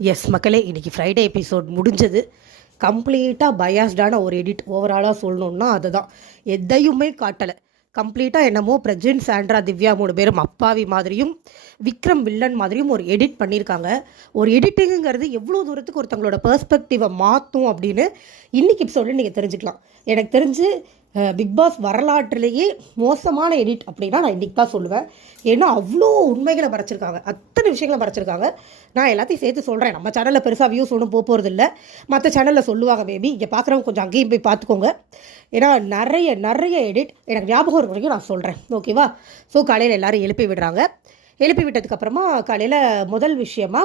S மக்களே, இன்றைக்கி Friday episode முடிஞ்சது. கம்ப்ளீட்டாக பயாஸ்டான ஒரு எடிட். ஓவராலாக சொல்லணுன்னா அதுதான். எதையுமே காட்டலை. கம்ப்ளீட்டாக என்னமோ பிரஜின், சாண்ட்ரா, திவ்யா 3 பேரும் அப்பாவி மாதிரியும் விக்ரம் வில்லன் மாதிரியும் ஒரு எடிட் பண்ணியிருக்காங்க. ஒரு எடிட்டிங்கிறது எவ்வளோ தூரத்துக்கு ஒருத்தங்களோட பெர்ஸ்பெக்டிவை மாற்றும் அப்படின்னு இன்றைக்கி எபிசோடில் நீங்கள் தெரிஞ்சுக்கலாம். எனக்கு தெரிஞ்சு பிக் பாஸ் வரலாற்றிலேயே மோசமான எடிட் அப்படின்னா நான் இன்றைக்கி தான் சொல்லுவேன். ஏன்னா அவ்வளோ உண்மைகளை மறைச்சிருக்காங்க, அத்தனை விஷயங்களை மறைச்சிருக்காங்க. நான் எல்லாத்தையும் சேர்த்து சொல்கிறேன். நம்ம சேனலில் பெருசாக வியூஸ் ஒன்றும் போகிறது இல்லை, மற்ற சேனலில் சொல்லுவாங்க. மேபி இங்கே பார்க்குறவங்க கொஞ்சம் அங்கேயும் போய் பார்த்துக்கோங்க. ஏன்னா நிறைய எடிட் எனக்கு ஞாபகம் இருக்க வரைக்கும் நான் சொல்கிறேன், ஓகேவா? ஸோ காலையில் எல்லோரும் எழுப்பி விடுறாங்க. எழுப்பி விட்டதுக்கப்புறமா காலையில் முதல் விஷயமா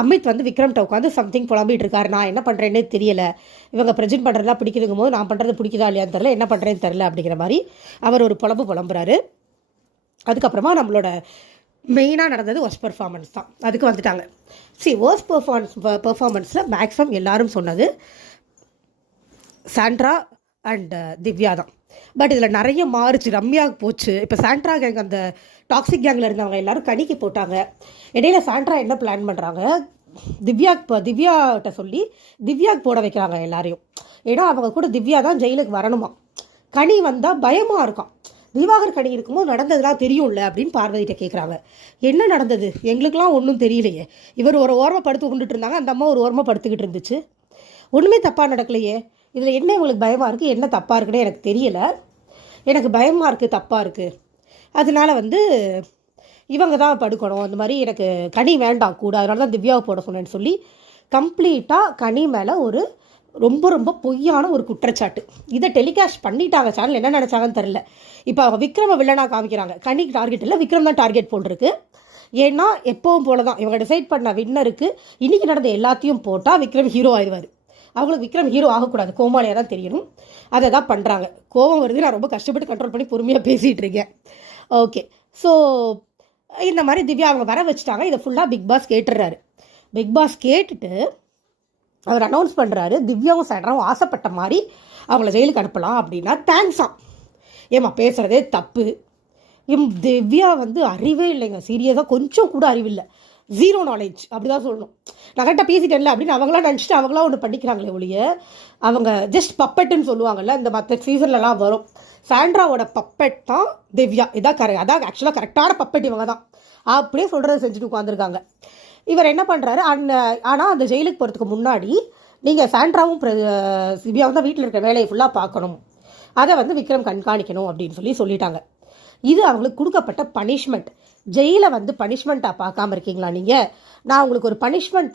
அமித் வந்து விக்ரம்கிட்ட உட்காந்து சம்திங் புலம்பிகிட்டு இருக்காரு. நான் என்ன பண்ணுறேன்னே தெரியலை, இவங்க ப்ரெசென்ட் பண்ணுறதுலாம் பிடிக்குதுங்கும் போது நான் பண்ணுறது பிடிக்குதா இல்லையான்னு தெரில, என்ன பண்ணுறேன்னு தெரில அப்படிங்கிற மாதிரி அவர் ஒரு புலம்புறாரு. அதுக்கப்புறமா நம்மளோட மெயினாக நடந்தது ஒர்ஸ்ட் பெர்ஃபார்மன்ஸ் தான். அதுக்கு வந்துட்டாங்க. ஒர்ஸ்ட் பெர்ஃபார்மன்ஸில் மேக்ஸிமம் எல்லாரும் சொன்னது சாண்ட்ரா அண்ட் திவ்யா தான். பட் இதில் நிறைய மாறுச்சு. ரம்யாவுக்கு போச்சு. இப்போ சாண்ட்ரா கேங், அந்த டாக்ஸிக் கேங்கில் இருந்தவங்க எல்லாரும் கணிக்கு போட்டாங்க. இடையில சாண்ட்ரா என்ன பிளான் பண்ணுறாங்க, திவ்யாட்ட சொல்லி திவ்யாவுக்கு போட வைக்கிறாங்க எல்லாரையும். ஏன்னா அவங்க கூட திவ்யா தான் ஜெயிலுக்கு வரணுமா. கனி வந்தால் பயமாக இருக்கான். திவாகர் கனி இருக்கும்போது நடந்ததுலாம் தெரியும்ல அப்படின்னு பார்வதிகிட்ட கேட்குறாங்க. என்ன நடந்தது எங்களுக்கெல்லாம் ஒன்றும் தெரியலையே. இவர் ஒரு ஓரமாக படுத்து கொண்டுட்டு இருந்தாங்க, அந்த அம்மா ஒரு ஓரமாக படுத்துக்கிட்டு இருந்துச்சு. ஒன்றுமே தப்பாக நடக்கலையே. இதில் என்ன உங்களுக்கு பயமாக இருக்குது, என்ன தப்பாக இருக்குன்னு எனக்கு தெரியலை. எனக்கு பயமாக இருக்குது, தப்பாக இருக்குது. அதனால வந்து இவங்க தான் படுக்கணும், அந்த மாதிரி எனக்கு கனி வேண்டாம் கூட, அதனால தான் திவ்யாவை போட சொன்னேன்னு சொல்லி கம்ப்ளீட்டாக கனி மேலே ஒரு ரொம்ப பொய்யான ஒரு குற்றச்சாட்டு. இதை டெலிகாஸ்ட் பண்ணிட்டாங்க. சேனல் என்ன நினச்சாங்கன்னு தெரில. இப்போ அவங்க விக்ரம வில்லனாக காமிக்கிறாங்க. கனிக்கு டார்கெட் இல்லை, விக்ரம் தான் டார்கெட் போட்டிருக்கு. ஏன்னா எப்பவும் போல தான் இவங்க டிசைட் பண்ண வின்னருக்கு இன்றைக்கி நடந்த எல்லாத்தையும் போட்டால் விக்ரம் ஹீரோ ஆயிடுவார். அவங்களுக்கு விக்ரம் ஹீரோ ஆகக்கூடாது, கோமாளியாக தான் தெரியணும். அதை தான் பண்ணுறாங்க. கோபம் வருது, நான் ரொம்ப கஷ்டப்பட்டு கண்ட்ரோல் பண்ணி பொறுமையாக பேசிகிட்டு இருக்கேன். ஓகே, ஸோ இந்த மாதிரி திவ்யா அவங்க வர வச்சுட்டாங்க. இதை ஃபுல்லாக பிக் பாஸ் கேட்டுடுறாரு. பிக் பாஸ் கேட்டுட்டு அவர் அனௌன்ஸ் பண்ணுறாரு, திவ்யாவும் சாண்ட்ராவும் ஆசைப்பட்ட மாதிரி அவங்கள ஜெயிலுக்கு அனுப்பலாம் அப்படின்னா தேங்க்ஸாம். ஏமா பேசுகிறதே தப்பு. திவ்யா வந்து அறிவே இல்லைங்க, சீரியஸாக கொஞ்சம் கூட அறிவில்லை, ஜீரோ நாலேஜ் அப்படி தான் சொல்லணும். நான் கரெக்டாக பேசிட்டேன்ல அப்படின்னு அவங்களாம் நினச்சிட்டு அவங்களாம் ஒன்று பண்ணிக்கிறாங்களே ஒழிய, அவங்க ஜஸ்ட் பப்பெட்டுன்னு சொல்லுவாங்கல்ல, இந்த மற்ற சீசன்லலாம் வரும். சாண்ட்ராவோட பப்பெட் தான் திவ்யா. இதான் அதான் ஆக்சுவலாக கரெக்டான பப்பெட் இவங்க தான். அப்படியே சொல்கிறத செஞ்சுட்டு உட்காந்துருக்காங்க. இவர் என்ன பண்ணுறாரு, ஆனால் அந்த ஜெயிலுக்கு போகிறதுக்கு முன்னாடி நீங்கள் சாண்ட்ராவும் திவ்யாவும் தான் வீட்டில் இருக்கிற வேலையை ஃபுல்லாக பார்க்கணும், அதை வந்து விக்ரம் கண்காணிக்கணும் அப்படின்னு சொல்லிட்டாங்க. இது அவங்களுக்கு கொடுக்கப்பட்ட பனிஷ்மெண்ட். ஜெயிலை வந்து பனிஷ்மெண்ட்டாக பார்க்காம இருக்கீங்களா நீங்கள்? நான் உங்களுக்கு ஒரு பனிஷ்மெண்ட்